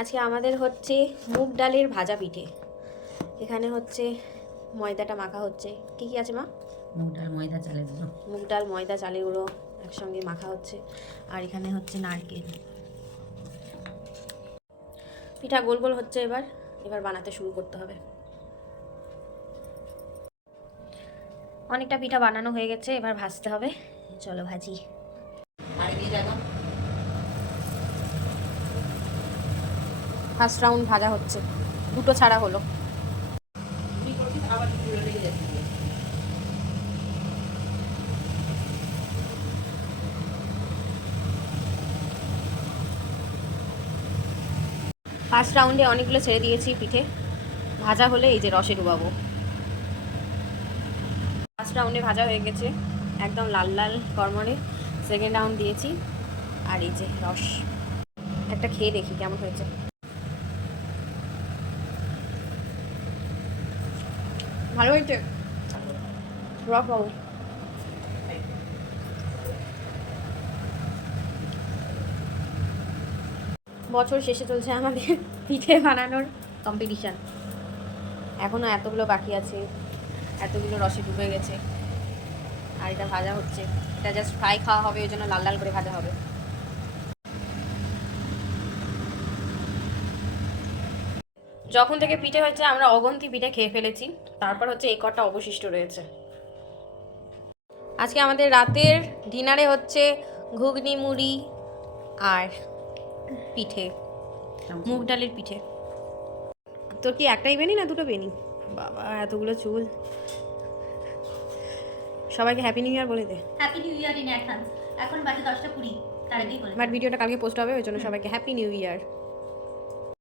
আজকে আমাদের হচ্ছে মুগ ডালের ভাজা পিঠে। এখানে হচ্ছে ময়দাটা মাখা হচ্ছে। কি কি আছে মা? মুগ ডাল, ময়দা, চালের গুঁড়ো। মুগ ডাল, ময়দা, চালের গুঁড়ো একসঙ্গে মাখা হচ্ছে। আর এখানে হচ্ছে নারকেল। পিঠা গোল গোল হচ্ছে। এবার বানাতে শুরু করতে হবে। অনেকটা পিঠা বানানো হয়ে গেছে, এবার ভাজতে হবে। চলো ভাজি। ফার্স্ট রাউন্ড ভাজা হচ্ছে, দুটো ছাড়া হলো। ফার্স্ট রাউন্ডে অনেকগুলো ছেড়ে দিয়েছি পিঠে, ভাজা হলে এই যে রসে ডুবাবো। ফার্স্ট রাউন্ডে ভাজা হয়ে গেছে, একদম লাল লাল কড়মড়ে। সেকেন্ড রাউন্ড দিয়েছি, আর এই যে রস। একটা খেয়ে দেখি কেমন হয়েছে। ভালো হয়েছে, রস পাবো। বছর শেষে চলছে আমাদের পিঠে বানানোর কম্পিটিশান। এখনও এতগুলো বাকি আছে, এতগুলো রসে ডুবে গেছে। আর এটা ভাজা হচ্ছে, এটা জাস্ট ফ্রাই খাওয়া হবে, ওই জন্য লাল লাল করে ভাজা হবে। যখন থেকে পিঠে হয়েছে আমরা অগন্তি পিঠে খেয়ে ফেলেছি, তারপর হচ্ছে এই কটা অবশিষ্ট রয়েছে। আজকে আমাদের রাতের ডিনারে হচ্ছে ঘুগনি, মুড়ি আর পিঠে, মুগ ডালের পিঠে। তোর কি একটাই বেনি না দুটো বেনি? বাবা এতগুলো চুল। সবাইকে হ্যাপি নিউ ইয়ার বলে দে। Happy new year in advance. এখন বাজে 10টা 20, তার আগেই বলে। বাট ভিডিওটা কালকে পোস্ট হবে, ওই জন্য সবাইকে হ্যাপি নিউ ইয়ার।